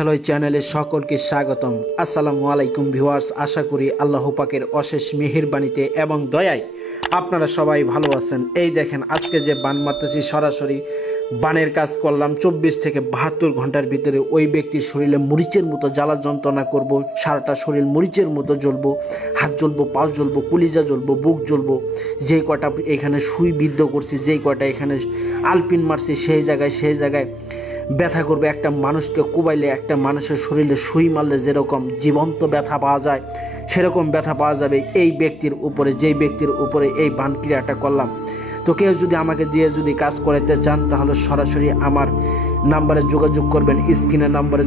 Hello চ্যানেলে সকলকে স্বাগতম। আসসালামু আলাইকুম ভিউয়ার্স, আশা করি আল্লাহ পাকের অশেষ মেহেরবানিতে এবং দয়ায় আপনারা সবাই ভালো আছেন। এই দেখেন আজকে যে বান মারতেছি, সরাসরি বানের কাজ করলাম। 24 থেকে 72 ঘন্টার ভিতরে ওই ব্যক্তির শরীরে মরিচের মতো জ্বালা যন্ত্রণা করব, সারাটা শরীর মরিচের মতো জ্বলবো, হাত জ্বলবো, পা জ্বলবো, কলিজা জ্বলবো, বুক জ্বলবো। যেই কটা এখানে সুই বিদ্ধ করছি, যেই কটা এখানে আলপিন মারছি, সেই জায়গায় ব্যথা করবে। একটা মানুষকে কুবাইলে, একটা মানুষের শরীরে সুই মারলে যেরকম জীবন্ত ব্যথা পাওয়া যায়, সেরকম ব্যথা পাওয়া যাবে এই ব্যক্তির উপরে, যেই ব্যক্তির উপরে এই বান ক্রিয়াটা করলাম। তো কেউ যদি আমাকে দিয়ে যদি কাজ করাতে চান, তাহলে সরাসরি আমার নাম্বারে যোগাযোগ করবেন, স্ক্রিনের নাম্বারে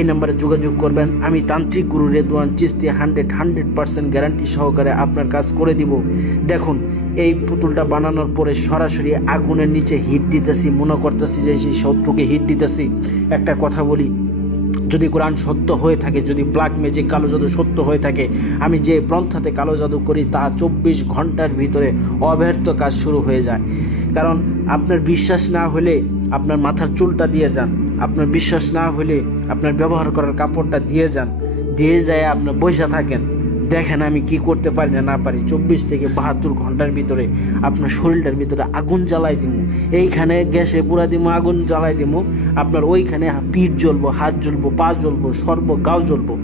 এই নাম্বারে যোগাযোগ করবেন। আমি তান্ত্রিক গুরু রেদওয়ান চিশতি 100% গ্যারান্টি সহকারে আপনার কাজ করে দিব। দেখুন, এই পুতুলটা বানানোর পরে সরাসরি আগুনের নিচে হিট দিতেছি, মনে করতেছি যে সেই শত্রুকে হিট দিতেছি। একটা কথা বলি, যদি কোরআন সত্য হয়ে থাকে, যদি ব্ল্যাক ম্যাজিক কালো জাদু সত্য হয়ে থাকে, আমি যে পন্থাতে কালো জাদু করি তা 24 ঘন্টার ভিতরে অব্যর্থ কাজ শুরু হয়ে যায়। কারণ আপনার বিশ্বাস না হলে আপনার মাথার চুলটা দিয়ে যান, আপনার বিশ্বাস না হলে আপনার ব্যবহার করার কাপড়টা দিয়ে যান, দিয়ে যায় আপনার বসে থাকেন, দেখেন আমি কি করতে পারি না পারি। 24 থেকে 72 ঘন্টার ভিতরে আপনার শরীরটার ভিতরে আগুন জ্বালাই দিব। এইখানে গ্যাসে পুরা দিব, আগুন জ্বালাই দিব, আপনার ওইখানে পিঠ জ্বলবো, হাত জ্বলবো, পা জ্বলবো, গাও জ্বলবো।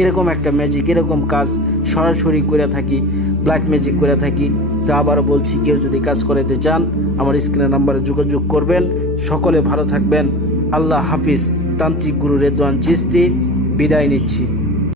এরকম একটা ম্যাজিক, এরকম কাজ সরাসরি করে থাকি, ব্ল্যাক ম্যাজিক করে থাকি। তো আবারও বলছি, কেউ যদি কাজ করাতে চান আমার স্ক্রিনের নাম্বারে যোগাযোগ করবেন। সকলে ভালো থাকবেন। আল্লাহ হাফিজ। তান্ত্রিক গুরু রেদওয়ান চিশতি বিদায় নিচ্ছি।